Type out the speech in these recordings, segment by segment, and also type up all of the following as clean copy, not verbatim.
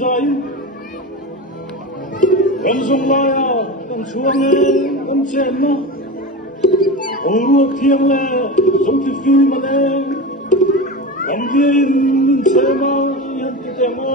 zai kan sung la ya kan suang le kan chen na ong ruột thiêng le sung ti fi ma le kan vin se ma yan ti te mo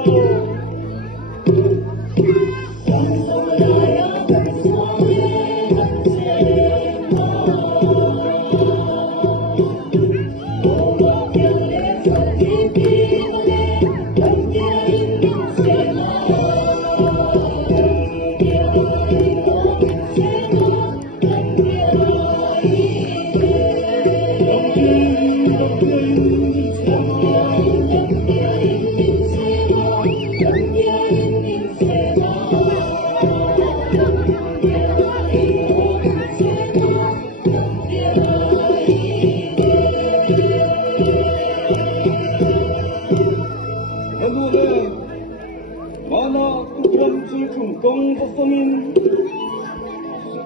công có phong in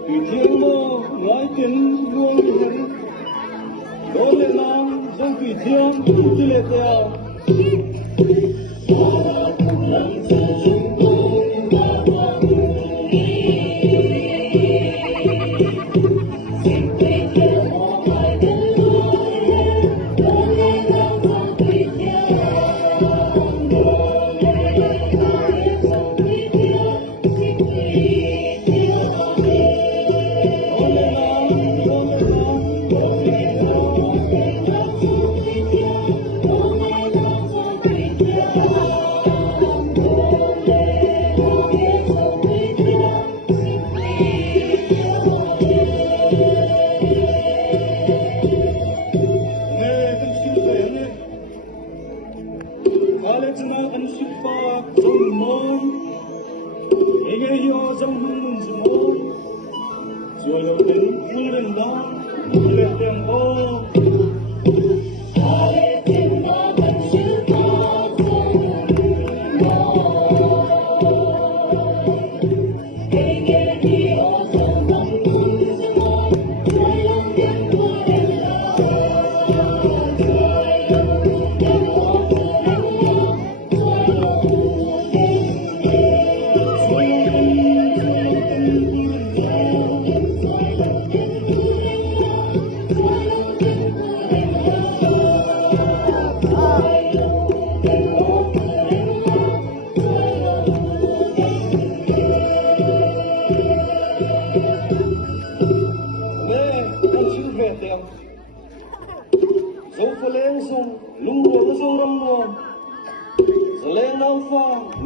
tùy thiên mơ ngái tiếng luôn hình đó lệ nam dân tùy thiên chỉ lệ theo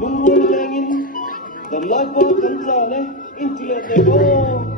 Lung ruột lên in, đầm lai qua cánh già này, in chỉ lệ đẹp ô.